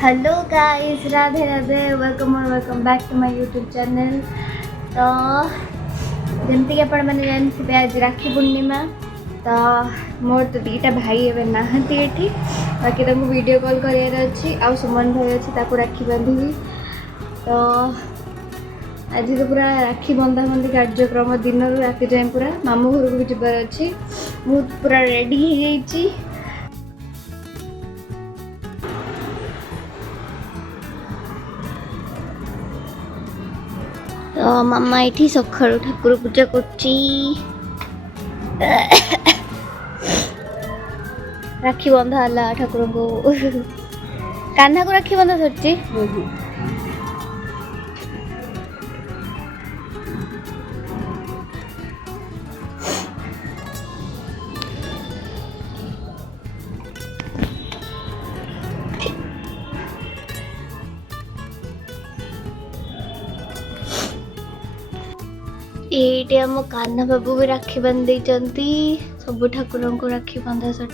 Hello guys, Radhe Radhe, welcome back to my YouTube channel. तो जमती कि आपण मैंने जानते आज राखी पूर्णिमा। तो मोर तो दीटा भाई एवं नहांती एठी, बाकी तुमको वीडियो कॉल करार अच्छी आ सुमन भाई अच्छी ताको राखी बांधी। तो आज तो पूरा राखी बंधा बंधी कार्यक्रम दिन राति जाए पूरा मामू घर को भी जबार अच्छी। मु पूरा रेडी ही तो मामा ये सखा ठाकुर पूजा कर राखी बंधा है ठाकुर को कान्हा को राखी बंधा सर ये आम कान्हा बाबू भी राखी बांधे सब ठाकुर को राखी बांधा सर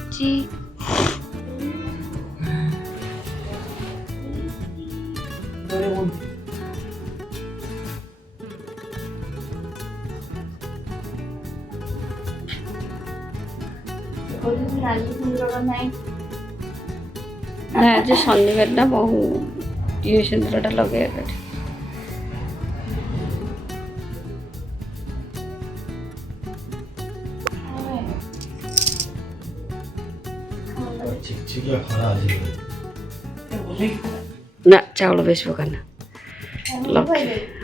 आज शनिवार बहु ये सिंदूरटा लगे ना चावल बेच पकाना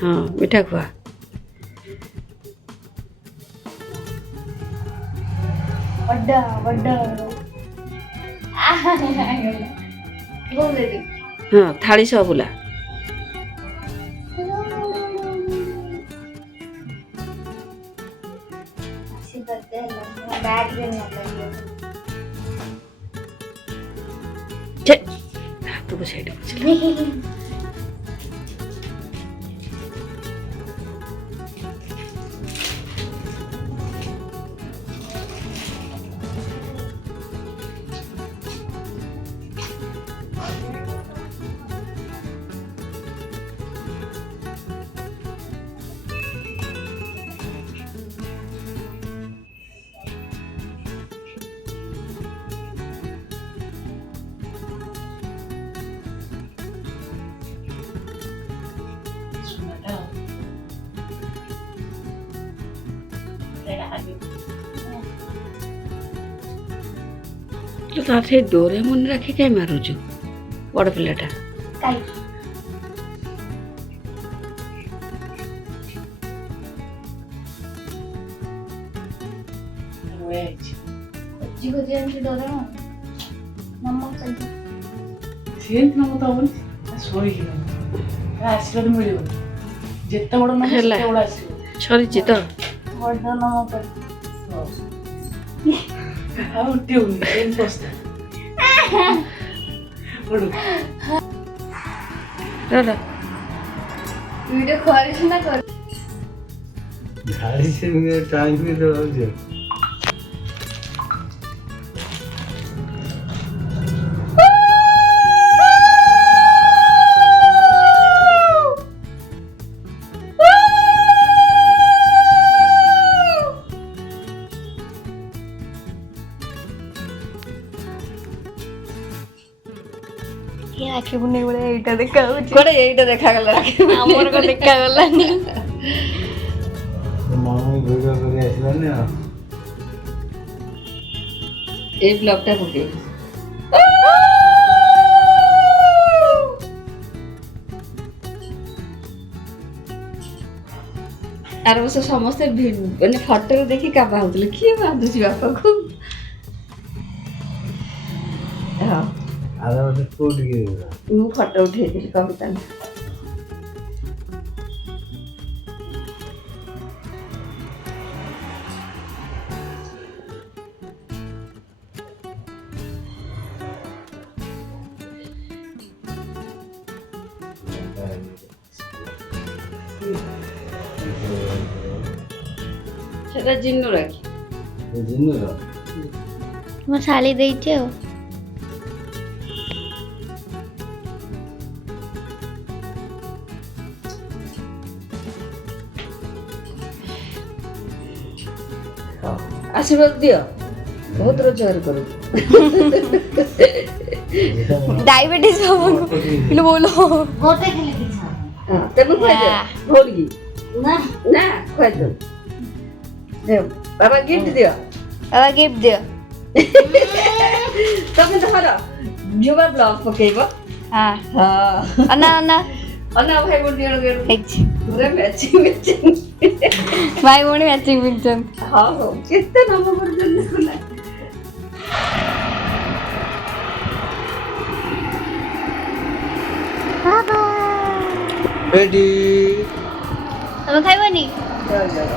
हाँ मीठा खुआ हाँ थाली सब बुला तू साइड तो ताथे डोरे मन रखे क्या मारुचु बड़ पिलाटा सरी तो वीडियो कॉल ना कर गाड़ी से मेरे टाइम भी तो हो जाए राखी बुने बड़े एटा देखा कोड़े एटा देखा गला हमर को देखा गलानी मामू वीडियो करे आइला ना ए ब्लॉगटा पके आर बस समस्त माने फोटो देखि का बाहुतले किए बांधुची बापा को हां आधा बजे कोड गए मु फोटो उठे दिली कविता সেটা জিন্ন রাখি जिन्नो रा मैं साली देइछे आशीर्वाद दियो बहुत रोजगार करो डायबिटीज बोलो बोलो गोटे खेले किछा हां तेम खोय दे भोलगी ना ना खोय दे दे बाबा गिफ्ट दियो बाबा गिफ्ट दियो तमे धर जुवा ब्लॉग पकेबो हाँ हां अन्ना अन्ना अन्ना भाई बोल दियो ठीक छै पूरा मैचिंग भाई भौणी मैचिंग पिंचन हां हो कितने नंबर जन सुना बाबा रेडी तमे खाइबनी चल चल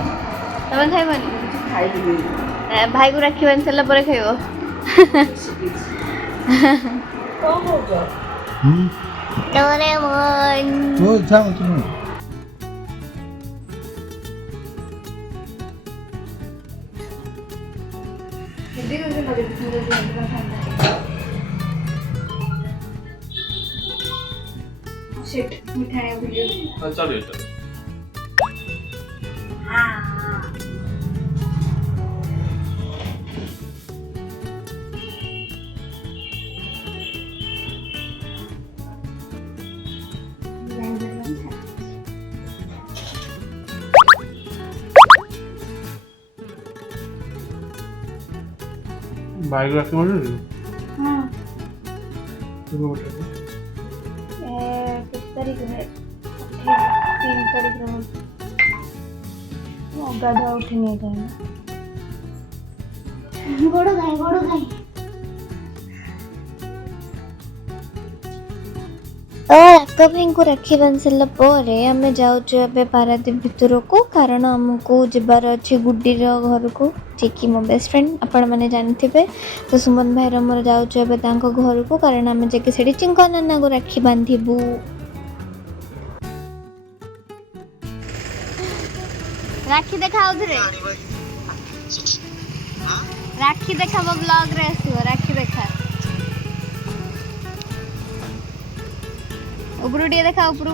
तमे खाइबनी खाई दी भाई को राखी बांध सारा पर खाइबो कौन हो गया डोरेमोन तू थांब तुम्ही शिट मिठाई भूल चालू आहे बायोग्राफी म्हणून हां तुम्ही किस तारीख है 3 तारीख को वो गधा उठ नहीं जाएगा गोड़ो गाई अक्का भाई को राखी बांध सारा पर आम जाऊे पारादीप भितर को कारण आमको जबार अच्छे गुड्डी घर को जी कि मो बेस्ट फ्रेंड आपण मैंने जानते तो सुमन भाई मोर जाऊे घर को कारण आम जाके से चिंका नाना को राखी बांधबू राखी देखा राखी देखा ब्लॉग रे आसो राखी देखा उपरू टे देखा उपरू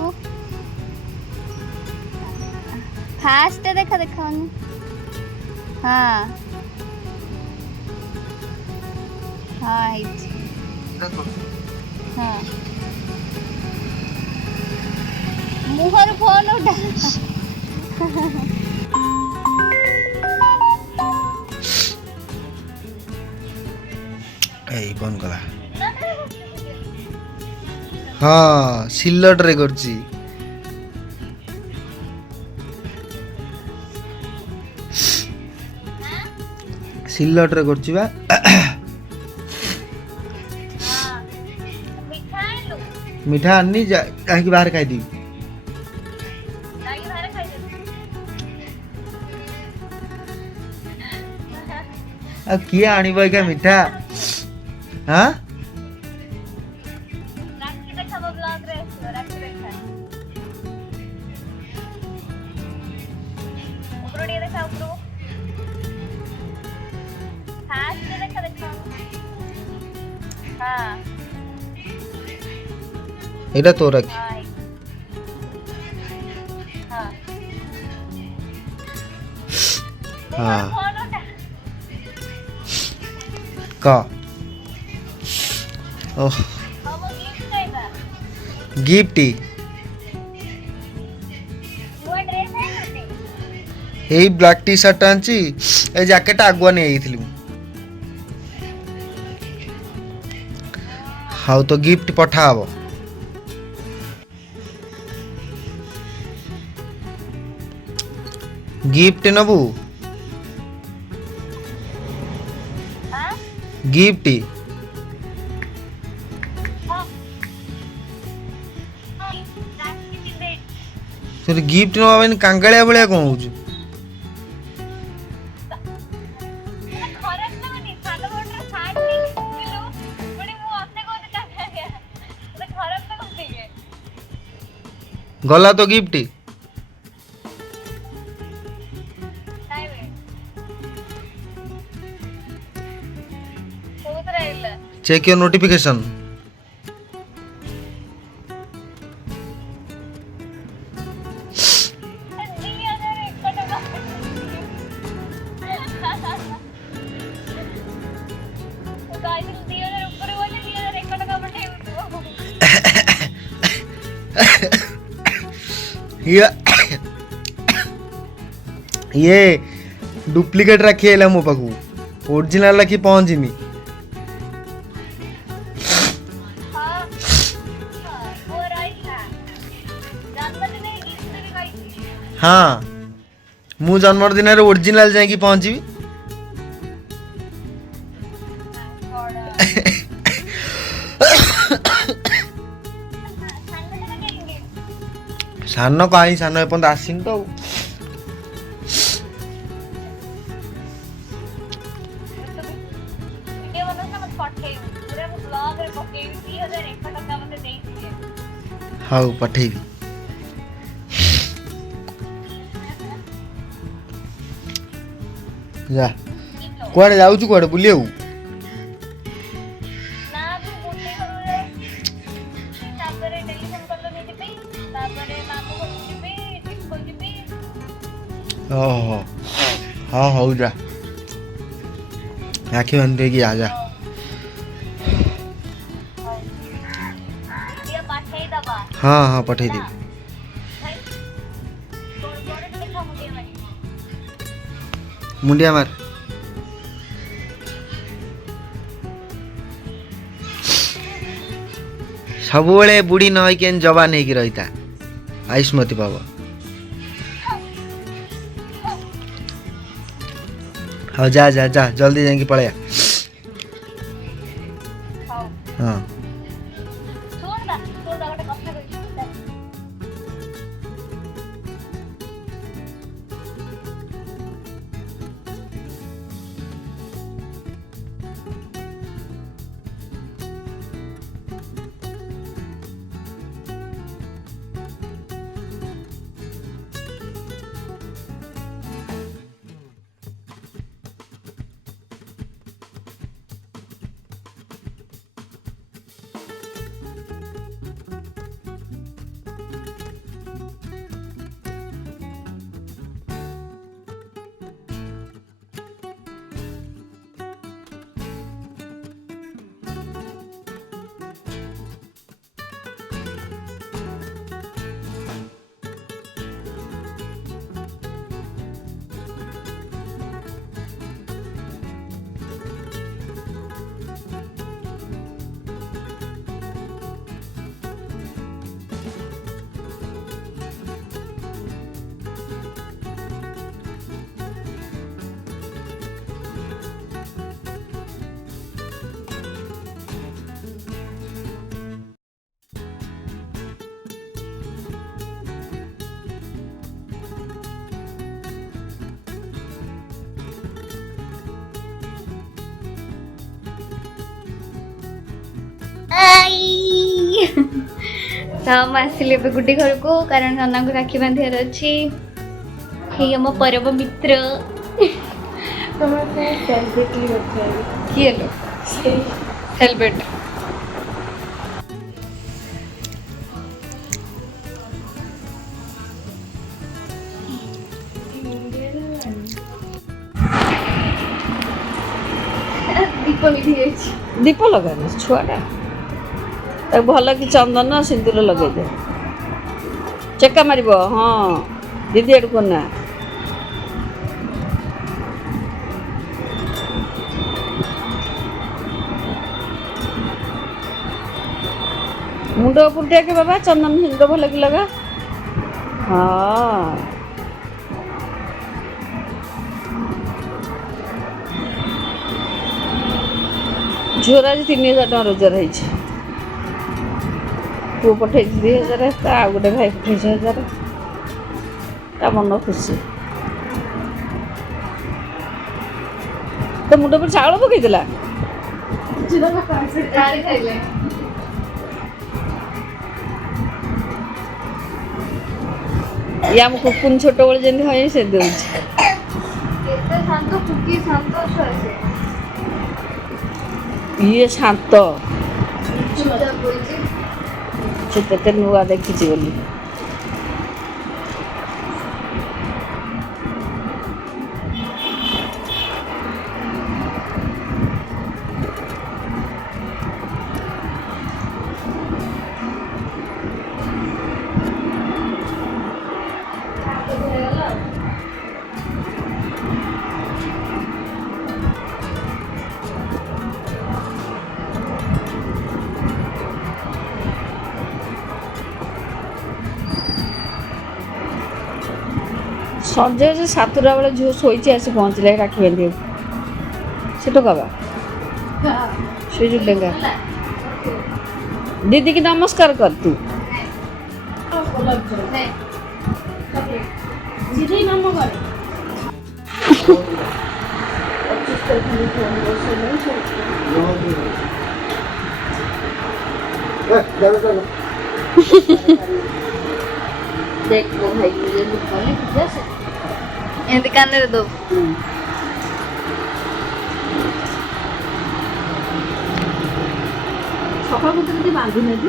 फास्ट देखा देखा हाँ हाँ हाँ मुहर फोन उठा এই বন কলা हाँ सिल्लट रे करছি सिल्लट रे करছি बा मिठा आनी कहीं बाहर खाई दी अब किए आनिब क्या मिठा हाँ এটা তো রাখি हाँ का ओह गिफ्ट এই ব্ল্যাক টি শার্ট আনছি এই জ্যাকেট আগুয়া নিয়ে আইছিলি হাউ তো গিফট পঠা হবো गिफ्ट नबू गिफ्ट तोर गिफ्ट नबा कांगालिया भाया कौन हो गला तो गिफ्ट चेक योर नोटिफिकेशन ये डुप्लीकेट रखी है मो पाखु ओरिजिनल रखी पहुंचनी हाँ मु जन्मदिन ओरिजिनल जाकि पहुंची सान कहीं सान एपर्त आसीन तो हाँ पठेबी जा कुआडे जाऊछु कुआडे बुलियाऊ ओहो हाँ हौ जा राखी बांधे कि आजा हाँ हाँ पठे देवी मुंडिया मार सबुबले बुढ़ी न होइकेन जवान ହେଇକି ରହିता आयुष्मती बाबा हाँ जा जा जा जल्दी जाके पड़े हाँ तो हम आसिले गुड्डी घर को कारण नना को राखी बांधार अच्छी हे मो परम मित्र किए लो हेलमेट दीप लगा छुआटा भल कि चंदन सिंदूर लगे दे चेका मार हाँ दीदी एडू करना मुंड उपर के बाबा चंदन सिंदूर भल कि लगा हाँ झोर आज 3000 टका रोजगार है पु पठे 2000 आ गोटे भाई पठे 1000 ता मन खुशी तो मुंड पर चावल पकई दिला या मु कुकुन छोट बळ जेंदी होय से देउछ केते शांत कुकी संतोष আছে ये शांत चित्ते नुआ देखी बोली ସଞ୍ଜୟ ଯେ 7ଟା ବେଳେ ଝିଅ ଶୋଇଛି ଆସି ପହଞ୍ଚିଲା ରାକ୍ଷୀ ବାନ୍ଧିବାକୁ। ସେ ଟୋକାବା ସେ ଯୋଉ ଡେଙ୍ଗା दीदी की नमस्कार कर तू देख वो भाई मुझे बोले कि जैसे ଏମିତି କାନରେ ଦଉ। ସକାଳ ମତେ ଯଦି ବାନ୍ଧି ନେବି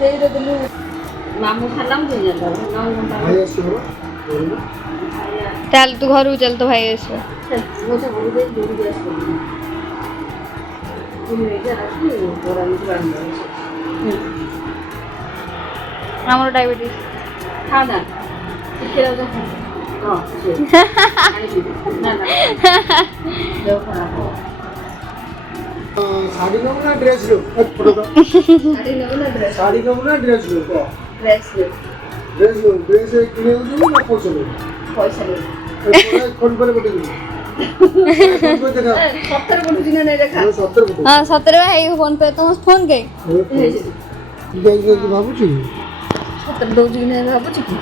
ଦେଇଦେଲୁ ମାମୁଁ ଖାଲାମ ଚାଲ ତୁ ଘରକୁ ଚାଲ ତ ଭାଇ ଆସିବ। ଆମର ଡାଇବେଟିସ୍ ଖା ନା ଟିକେ साड़ी लो ना ड्रेस लो साड़ी लो ना ड्रेस लो ड्रेस लो ड्रेस किने हो ना पैसा लो फोन पर बोल दे हाँ सତରେ भाई फोन पे तुम फोन के भावुँ ସତରେ ଦଉଛି କି ନାହିଁ ଭାବୁଛି କି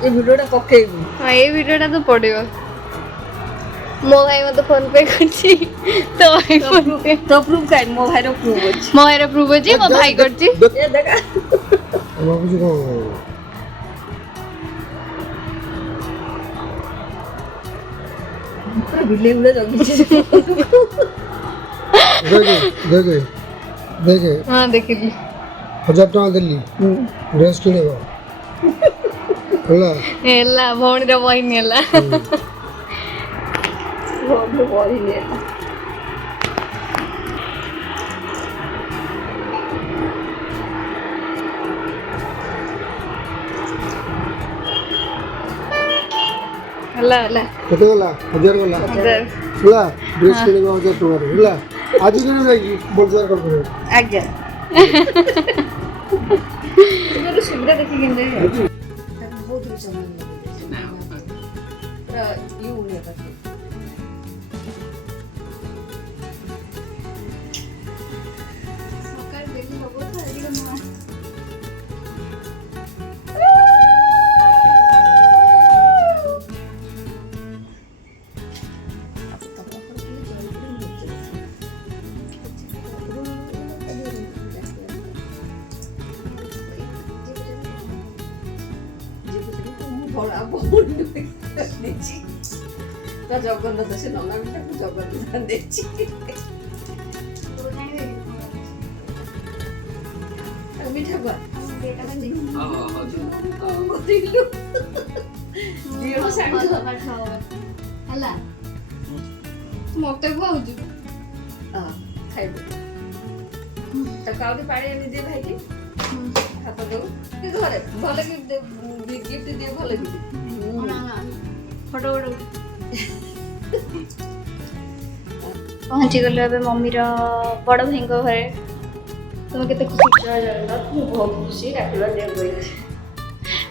ଏ ଭିଡ଼ିଓଟା ପକେଇବୁ। हाँ ये वीडियोटा तो पड़ेगा। मो भाई मत फोन पे करछि तो भाई फोन पे ତ ପ୍ରୁଫ୍ କାଇଁ ମୋ ଭାଇର ପ୍ରୁଫ୍ ଅଛି मो भाई प्रूव अछि मो भाई करछि। ଏ ଦେଖା भावुँ कौन ପୁରା ବିଲେଇ ଭଳିଆ ଜଗିଛି देखे देखे हाँ देखिली 1000 टका देली ड्रेस किने होला एला भौणी रे बहिनी एला ବହୁତ ବଢିଲେ एला एला केते गला 1000 गला हजार होला ड्रेस किने 1000 टका रे होला आज किने जाई बोलजार कर करे ଆଜ୍ଞା ଏବେ ସୁବିଧା ଦେଖିକି ବହୁତ ସମୟ ପୁରା ଇଏ ଭଳିଆ ତାକୁ ସକାଳ ଦେଖି ହବ ତ ଏଦିকে ମା ଜଗନ୍ନାଥ ସେ ନନା ତାକୁ ଜଗନ୍ନାଥ ଦେଇଛି ମିଠା କୁଆ ହେଲା ମତେ କହୁଛୁ ଖାଇବୁ ତାକୁ ଆଉ ଟିକେ ପାଣି ଆଣି ଦିଏ ଭାଇକି ହାତ ଦଉ କି ଘରେ ଭଲ କି ଗିଫ୍ଟ ଦିଏ ଭଲ କି ଫଟୋ ଫଟୋ ପହଞ୍ଚିଗଲୁ ଏବେ ମମିର ବଡ଼ ଭାଇଙ୍କ ଘରେ। ତୁମେ କେତେ ଖୁସି ଜଗନ୍ନାଥ ମୁଁ ବହୁତ ଖୁସି ରାକ୍ଷୀ ବାନ୍ଧିବାକୁ କହିଛି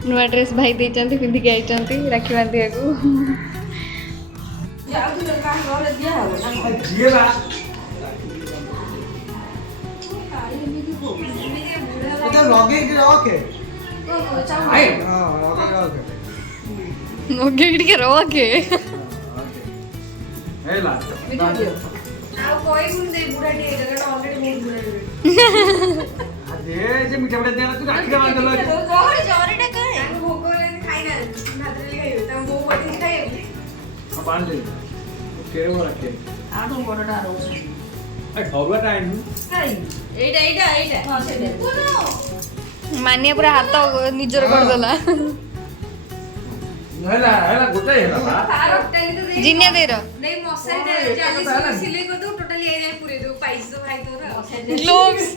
ନୂଆ ଡ୍ରେସ୍ ଭାଇ ଦେଇଛନ୍ତି ପିନ୍ଧିକି ଆଇଛନ୍ତି ରାକ୍ଷୀ ବାନ୍ଧିବାକୁ। ଘରେ ଦିଆହବ ନା এটা লগে কি রাখে আই হ্যাঁ লগে রাখে ନଗେଇ ଟିକେ ରଖେ হেলা ଆଉ କହିବୁନି ଦେ ବୁଢାଟି ଏଇ ଜାଗାଟା ଅଲରେଡି ବହୁତ ବୁଢାଟି আরে যে মিঠা মিঠা দেনা তুই রাখি বাঁধ দল ଗହଳି ଜରିଟା କାଇଁ ତାଙ୍କୁ ଭୋଗ ହେଲେ ଖାଇନାହାନ୍ତି ଭାତରେ ଖାଇବେ ତାଙ୍କୁ ବୋଉ ପଠେଇକି ଖାଇବେ ବାঁধ দে কেরে রাখে ଆଠୁ ବଡଟା ରହୁଛି ଏ ଢରୁଆ ଟାଇମ୍ କାଇଁ ଏଇଟା ହଁ ସେଇଟା ମାନିଆ ପୁରା ହାତ ନିଜର କରିଦେଲା। ହେଲା ହେଲା ଗୋଟେ ହେଲା ତାର ଟୋଟାଲି ତ ଦେଇ ଜିନିଆ ଦେଇର नहीं मसाई दे 40 सिलाई कर दो टोटली ए जाए पूरे दो पैसे तो भाई तोरा ग्लोव्स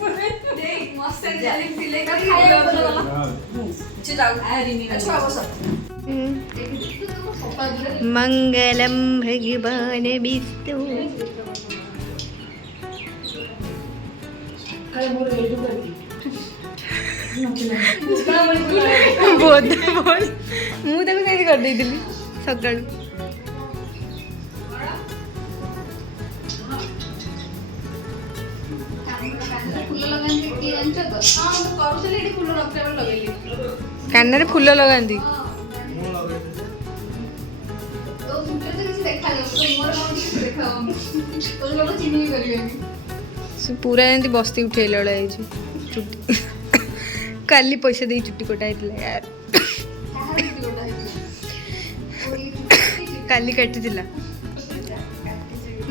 देख मसाई 40 सिलाई कर खाया बोला चल जाओ आ रिमी अच्छा बस मंगलम भगवान विष्णु। बोध बोल ମୁଁ ତାକୁ ସେମିତି କରିଦେଇଥିଲି ସକାଳୁ। କାନରେ ଫୁଲ ଲଗାନ୍ତି। ସେ ପୁରା ଏମିତି ବସ୍ତି ଉଠେଇଲା ଭଳିଆ ହେଇଛି ଚୁଟି। କାଲି ପଇସା ଦେଇ ଚୁଟି କଟା ହେଇଥିଲା ୟାର। କାଲି କାଟିଥିଲା।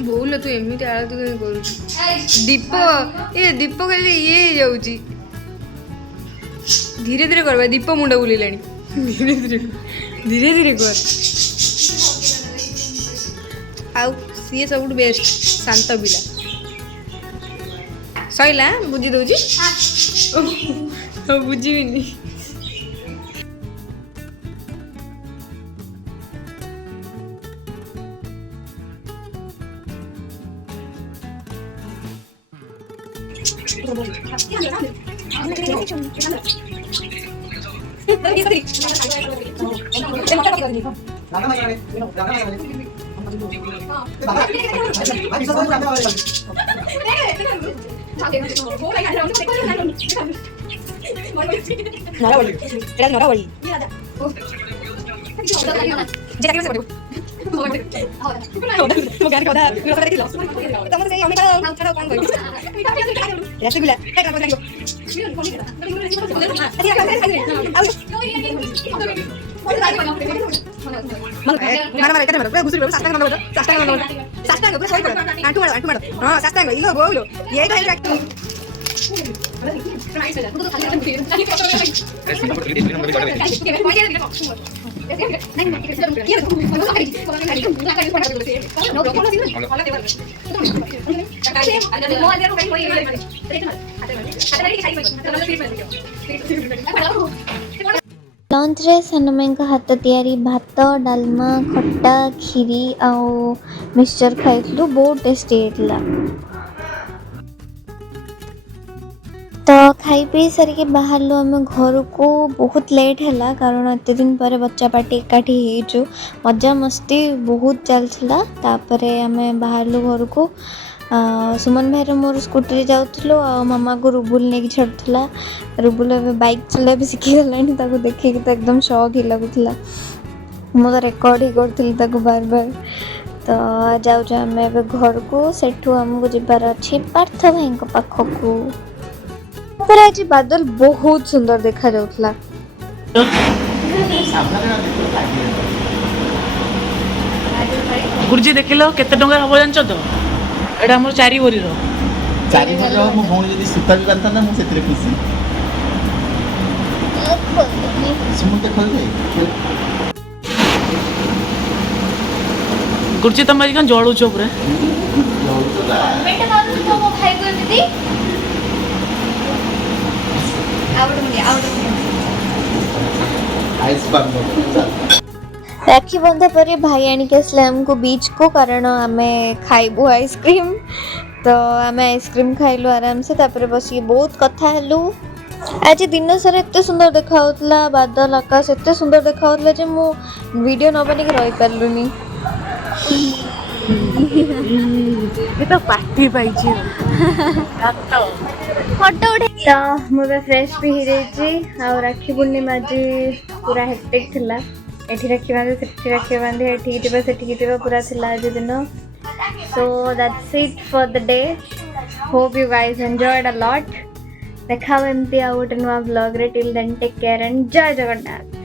ବୋଉଲ ତୁ ଏମିତି ଆଳତୀ କାହିଁ କରୁଛୁ? ଦୀପ ଦୀପ କାଲି ଇଏ ହେଇଯାଉଛି। ଧୀରେ ଧୀରେ କରିବା, ଦୀପ ମୁଣ୍ଡ ବୁଲେଇଲାଣି। ଧୀରେ ଧୀରେ କର। ଆଉ ସିଏ ସବୁଠୁ ବେଷ୍ଟ ଶାନ୍ତ ପିଲା। ସଇଲା ବୁଝି ଦଉଛି। ବୁଝିବିନି। लंच रे सानमाई हाथ तैयारी भात डालमा खट्टा खीरी आउ मिक्सचर खाइलु बहुत टेस्टी होता। तो खाई पी सारिके बाहरलु आम घर को बहुत लेट है कारण एत दिन पर बच्चा पार्टी एकाठी हो मजा मस्ती बहुत चलता। तापरे आम बाहरलु घर को सुमन भाई मोर स्कूटी जाऊँ आ मामा को रुबुल नहीं छाड़ूला। रुबुल बाइक चला भी शिखीगला देखिए तो एकदम शौक ही लगुला। मुझे रेकर्ड ही करी बार बार। तो जाऊँ आम घर को सेठू आमको जबार अच्छे पार्थ भाई पाखक। आज बादल बहुत सुंदर देखा जाउथला। गुरुजी देखिल केते टंका हम जानछ तो एटा हमर 4 बोरी रो 4 बोरी रो मो भौणी जदी सुता भी करता ना मु सेतरे खुशी सुमुते खोले गुरुजी तुम आज कन जळू छ पुरा बेटा मारू तो मो भाई को दीदी राखी बंधा पर भाई आनिक आसले आमको बीच को कारण आम खाइबू आइसक्रीम। तो आम आइसक्रीम खाइलु आराम से तापर बस बहुत कथा हेलु। आज दिन सारा एत सुंदर देखा बादल आकाश एत सुंदर देखा जे मु वीडियो न बनिक रही पारलुनी। तो पार्टी पाइछि फोटो उठे तो मुझे फ्रेश भी ही रही आ राखी पूर्णिमा आज पूरा हेक्टिक थिला। एठी राखी बांधे सेठी राखी बांधे एठी जीवा सेठी जीवा पूरा थिला आज दिन। So that's it for the day. Hope you guys enjoyed a lot. देखा एमती आ गोटे नुआ ब्लॉग रे। Till then take care and Jai Jagannath.